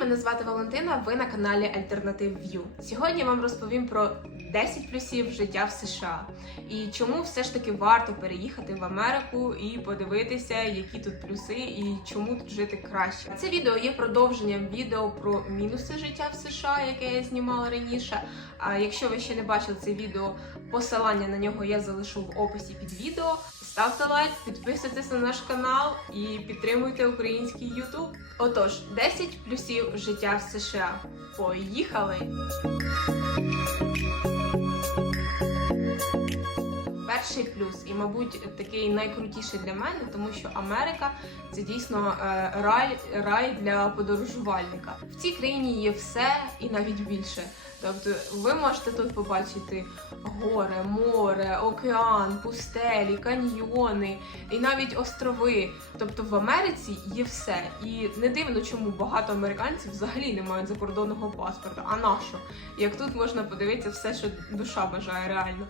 мене звати Валентина. Ви на каналі Alternative View. Сьогодні я вам розповім про 10 плюсів життя в США і чому все ж таки варто переїхати в Америку і подивитися, які тут плюси і чому тут жити краще. Це відео є продовженням відео про мінуси життя в США, яке я знімала раніше. А якщо ви ще не бачили це відео, посилання на нього я залишу в описі під відео. Ставте лайк, підписуйтесь на наш канал і підтримуйте український Ютуб. Отож, 10 плюсів життя в США. Поїхали! Перший плюс, і, мабуть, такий найкрутіший для мене, тому що Америка це дійсно е, рай, рай для подорожувальника. В цій країні є все і навіть більше. Тобто, ви можете тут побачити горе, море, океан, пустелі, каньйони і навіть острови. Тобто в Америці є все. І не дивно, чому багато американців взагалі не мають закордонного паспорта. А на що? Як тут можна подивитися все, що душа бажає реально.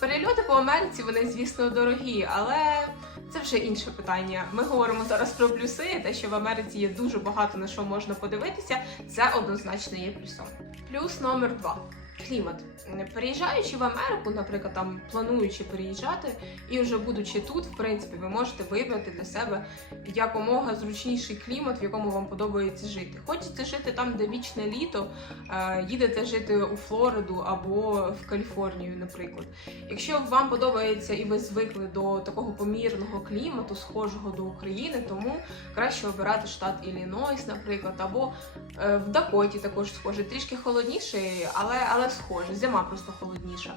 Перельоти по Америці вони, звісно, дорогі, але це вже інше питання. Ми говоримо зараз про плюси, те, що в Америці є дуже багато на що можна подивитися, це однозначно є плюсом. Плюс номер два. Клімат. Переїжджаючи в Америку, наприклад, там плануючи переїжджати, і вже будучи тут, в принципі, ви можете вибрати для себе якомога зручніший клімат, в якому вам подобається жити. Хочете жити там, де вічне літо, е, їдете жити у Флориду або в Каліфорнію, наприклад. Якщо вам подобається і ви звикли до такого помірного клімату, схожого до України, тому краще обирати штат Іллінойс, наприклад, або е, в Дакоті також схоже, трішки холодніший, але, але схоже. Зима просто холодніша.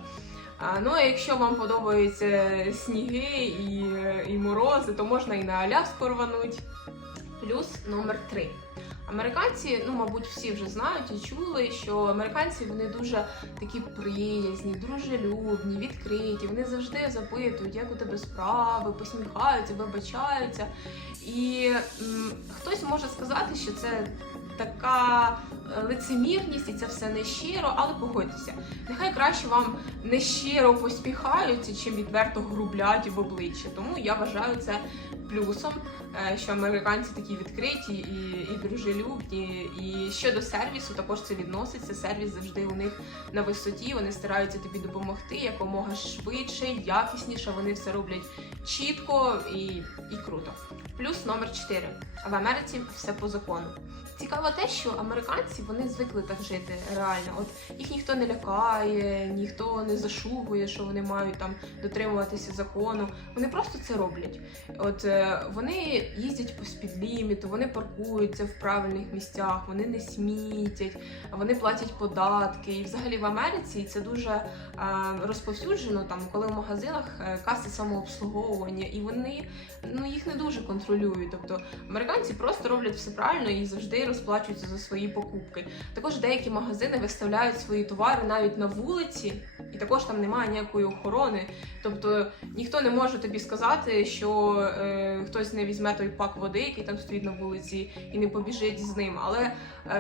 Ну а якщо вам подобаються сніги і, і морози, то можна і на Аляску рвануть. Плюс номер три. Американці, ну мабуть, всі вже знають і чули, що американці вони дуже такі приязні, дружелюбні, відкриті. Вони завжди запитують, як у тебе справи, посміхаються, вибачаються. І м, хтось може сказати, що це така лицемірність і це все нещиро, але погодьтеся, нехай краще вам нещиро поспіхаються, чим відверто грублять в обличчя. Тому я вважаю це плюсом, е, що американці такі відкриті і, і дружелюбні. І щодо сервісу, також це відноситься. Сервіс завжди у них на висоті. Вони стараються тобі допомогти якомога швидше, якісніше. Вони все роблять чітко і, і круто. Плюс номер 4. В Америці все по закону. Цікаво те, що американці вони звикли так жити реально. От їх ніхто не лякає, ніхто не зашугує, що вони мають там дотримуватися закону. Вони просто це роблять. От е, вони їздять по спідліміту, вони паркуються в правильних місцях, вони не смітять, вони платять податки. І взагалі в Америці це дуже е, розповсюджено. Там коли в магазинах е, каси самообслуговування, і вони ну їх не дуже контролюють. Тобто американці просто роблять все правильно і завжди розплачуються за свої покупки. Також деякі магазини виставляють свої товари навіть на вулиці, і також там немає ніякої охорони. Тобто ніхто не може тобі сказати, що е, хтось не візьме той пак води, який там стоїть на вулиці, і не побіжить з ним. Але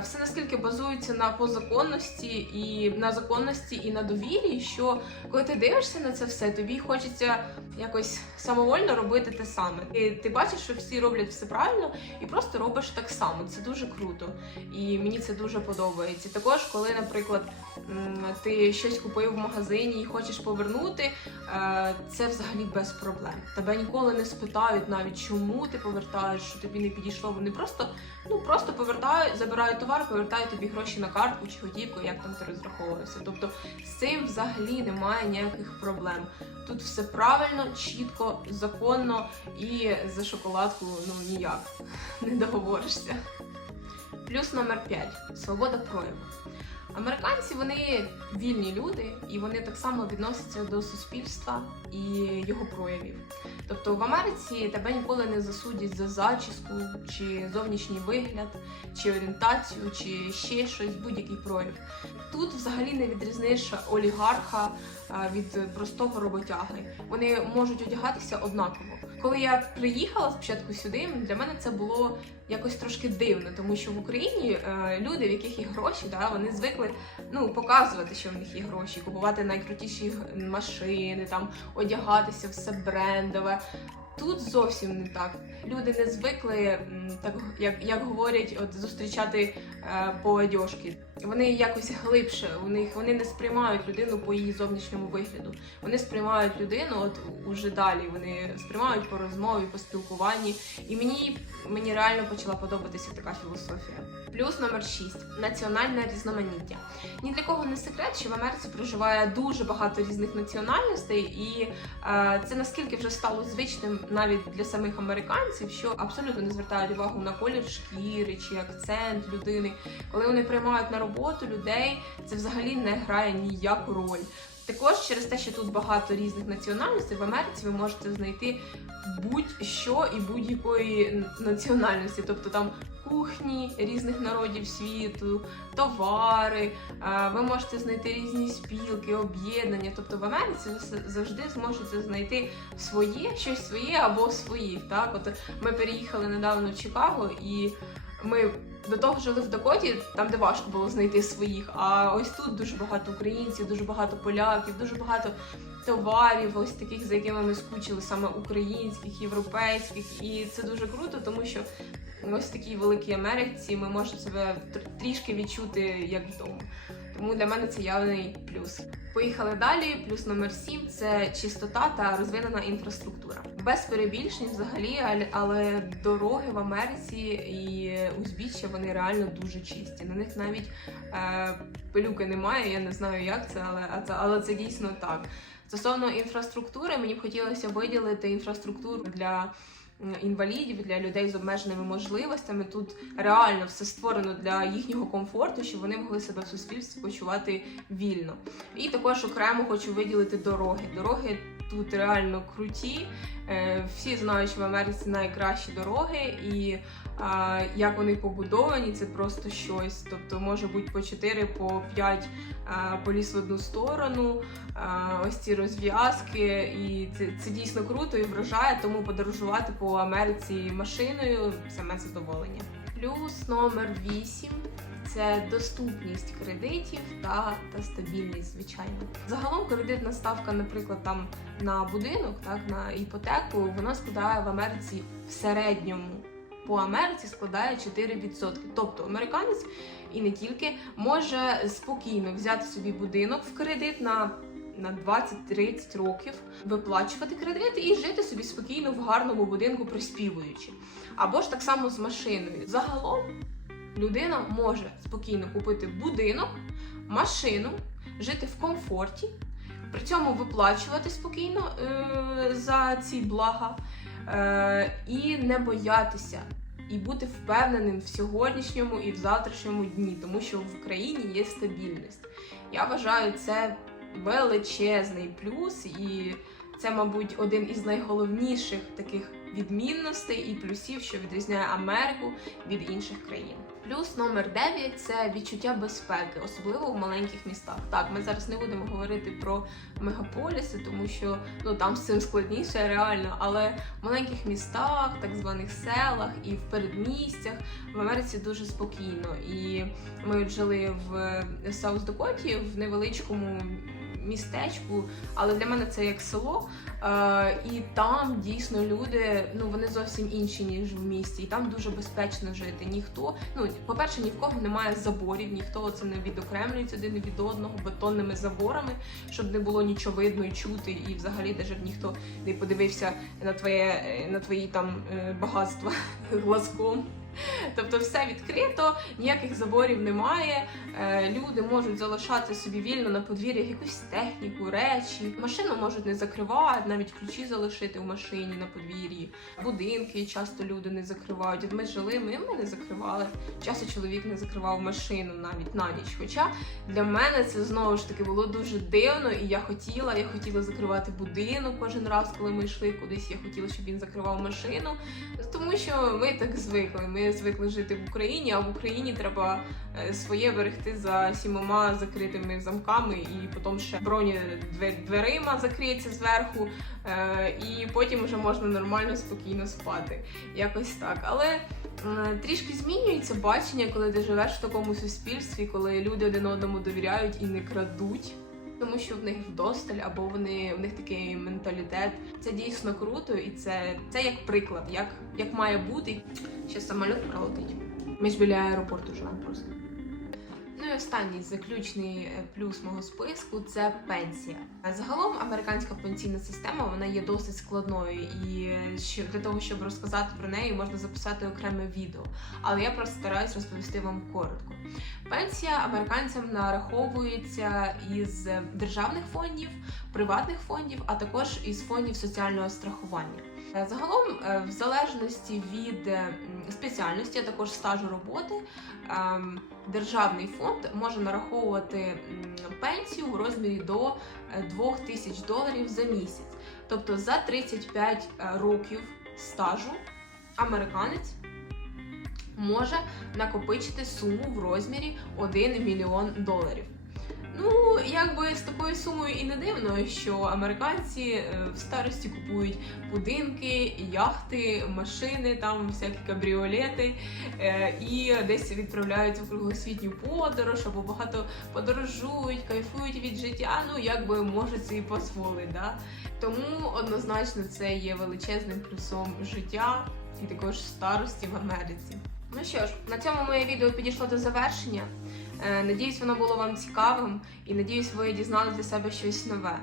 все наскільки базується на позаконності і на законності і на довірі, що коли ти дивишся на це все, тобі хочеться якось самовольно робити те саме. І ти бачиш, що всі роблять все правильно, і просто робиш так само. Це дуже круто. І мені це дуже подобається. Також, коли, наприклад, ти щось купив в магазині і хочеш повернути, е, це взагалі без проблем. Тебе ніколи не спитають навіть, чому ти повертаєш, що тобі не підійшло. Вони просто ну просто повертають, забирають товар, повертаю тобі гроші на картку чи готівку, як там ти розраховувався. Тобто з цим взагалі немає ніяких проблем. Тут все правильно, чітко, законно і за шоколадку ну ніяк не договоришся. Плюс номер 5 свобода прояву. Американці вони вільні люди, і вони так само відносяться до суспільства і його проявів. Тобто в Америці тебе ніколи не засудять за зачіску, чи зовнішній вигляд, чи орієнтацію, чи ще щось, будь-який прояв. Тут взагалі не відрізниш олігарха від простого роботяги. Вони можуть одягатися однаково. Коли я приїхала спочатку сюди, для мене це було якось трошки дивно, тому що в Україні е, люди, в яких є гроші, да, вони звикли ну, показувати, що в них є гроші, купувати найкрутіші машини, там одягатися все брендове. тут зовсім не так. Люди не звикли так, як, як говорять, от зустрічати е, по одежки. Вони якось глибше. У них вони не сприймають людину по її зовнішньому вигляду. Вони сприймають людину, от уже далі. Вони сприймають по розмові, по спілкуванні. І мені, мені реально почала подобатися така філософія. Плюс номер 6. національне різноманіття. Ні для кого не секрет, що в Америці проживає дуже багато різних національностей, і е, це наскільки вже стало звичним навіть для самих американців, що абсолютно не звертають увагу на колір шкіри чи акцент людини. Коли вони приймають на роботу людей, це взагалі не грає ніяку роль. Також через те, що тут багато різних національностей, в Америці ви можете знайти будь-що і будь-якої національності, тобто там кухні різних народів світу, товари. е, Ви можете знайти різні спілки, об'єднання. Тобто в Америці ви завжди зможете знайти своє, щось своє або своїх. Так, от ми переїхали недавно в Чикаго і ми. До того жили в Дакоті, там де важко було знайти своїх. А ось тут дуже багато українців, дуже багато поляків, дуже багато товарів, ось таких, за якими ми скучили, саме українських, європейських. І це дуже круто, тому що ось в такій великій Америці ми можемо себе тр- трішки відчути як вдома. Тому для мене це явний плюс. Поїхали далі. Плюс номер 7 це чистота та розвинена інфраструктура. Без перебільшень взагалі, але- дороги в Америці і узбіччя вони реально дуже чисті. На них навіть е, пилюки немає. Я не знаю, як це, але це, але це дійсно так. Стосовно інфраструктури, мені б хотілося виділити інфраструктуру для інвалідів, для людей з обмеженими можливостями. Тут реально все створено для їхнього комфорту, щоб вони могли себе в суспільстві почувати вільно. І також окремо хочу виділити дороги. Дороги тут реально круті. Е, Всі знають, що в Америці найкращі дороги, і а, як вони побудовані, це просто щось. Тобто може бути по 4, по 5 а, поліс в одну сторону, а, ось ці розв'язки, і це, це дійсно круто і вражає, тому подорожувати по Америці машиною саме задоволення. Плюс номер 8 це доступність кредитів та, та стабільність, звичайно. Загалом кредитна ставка, наприклад, там на будинок, так на іпотеку, вона складає в Америці в середньому. По Америці складає 4%. Тобто американець і не тільки може спокійно взяти собі будинок в кредит на, на 20-30 років, виплачувати кредит і жити собі спокійно в гарному будинку, приспівуючи. Або ж так само з машиною. Загалом людина може спокійно купити будинок, машину, жити в комфорті, при цьому виплачувати спокійно е, за ці блага е, і не боятися. І бути впевненим в сьогоднішньому і в завтрашньому дні, тому що в Україні є стабільність. Я вважаю, це величезний плюс, і це, мабуть, один із найголовніших таких відмінностей і плюсів, що відрізняє Америку від інших країн. Плюс номер 9 це відчуття безпеки, особливо в маленьких містах. Так, ми зараз не будемо говорити про мегаполіси, тому що ну там з цим складніше реально. Але в маленьких містах, так званих селах і в передмістях в Америці дуже спокійно. І ми жили в Саус Дакоті в невеличкому містечку, але для мене це як село. Е, і там дійсно люди, ну вони зовсім інші ніж в місті, і там дуже безпечно жити. Ніхто, ну по-перше, ні в кого немає заборів, ніхто це не відокремлюється один від одного бетонними заборами, щоб не було нічого видно і чути, і взагалі навіть ніхто не подивився на твоє на твої там е, багатства глазком. Тобто все відкрито, ніяких заборів немає. Е, Люди можуть залишати собі вільно на подвір'ях якусь техніку, речі. Машину можуть не закривати, навіть ключі залишити в машині на подвір'ї. Будинки часто люди не закривають. От ми жили, ми, ми не закривали. Часто чоловік не закривав машину навіть на ніч. Хоча для мене це знову ж таки було дуже дивно, і я хотіла, я хотіла закривати будинок кожен раз, коли ми йшли кудись. Я хотіла, щоб він закривав машину. Тому що ми так звикли. Ми звикли жити в Україні, а в Україні треба е, своє берегти за сімома закритими замками, і потім ще броні дверима закриється зверху, е, і потім вже можна нормально спокійно спати. Якось так. Але е, трішки змінюється бачення, коли ти живеш в такому суспільстві, коли люди один одному довіряють і не крадуть. Тому що в них вдосталь або вони в них такий менталітет. Це дійсно круто, і це, це як приклад, як, як має бути. Ще самоліт пролетить. Ми ж біля аеропорту живемо просто. Ну і останній заключний е, плюс мого списку це пенсія. Загалом американська пенсійна система вона є досить складною, і для того, щоб розказати про неї, можна записати окреме відео. Але я просто стараюсь розповісти вам коротко. Пенсія американцям нараховується із державних фондів, приватних фондів, а також із фондів соціального страхування. Е, Загалом, е, в залежності від е, спеціальності, а також стажу роботи, ем, державний фонд може нараховувати пенсію у розмірі до е, 2000 доларів за місяць. Тобто за 35 років стажу американець може накопичити суму в розмірі 1 мільйон доларів. Ну, якби з такою сумою і не дивно, що американці е, в старості купують будинки, яхти, машини, там всякі кабріолети е, і десь відправляються в кругосвітню подорож або багато подорожують, кайфують від життя. Ну якби можуть собі дозволити. Да? Тому однозначно це є величезним плюсом життя і також старості в Америці. Ну що ж, на цьому моє відео підійшло до завершення. Е, Надіюсь, воно було вам цікавим і надіюсь, ви дізнали для себе щось нове.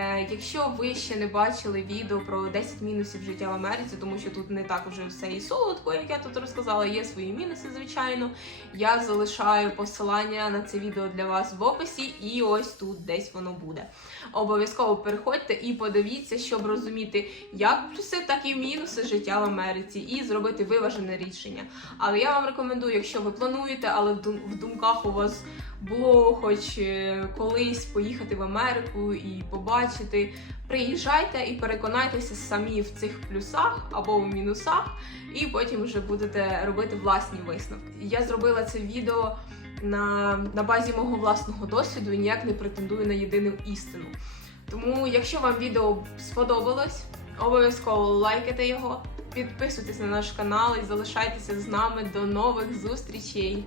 Е, Якщо ви ще не бачили відео про 10 мінусів життя в Америці, тому що тут не так уже все і солодко, як я тут розказала, є свої мінуси, звичайно. Я залишаю посилання на це відео для вас в описі, і ось тут десь воно буде. Обов'язково переходьте і подивіться, щоб розуміти як плюси, так і мінуси життя в Америці, і зробити виважене рішення. Але я вам рекомендую, якщо ви плануєте, але в думках у вас було хоч е, колись поїхати в Америку і побачити. Приїжджайте і переконайтеся самі в цих плюсах або в мінусах, і потім вже будете робити власні висновки. Я зробила це відео на, на базі мого власного досвіду і ніяк не претендую на єдину істину. Тому, якщо вам відео сподобалось, обов'язково лайкайте його, підписуйтесь на наш канал і залишайтеся з нами до нових зустрічей.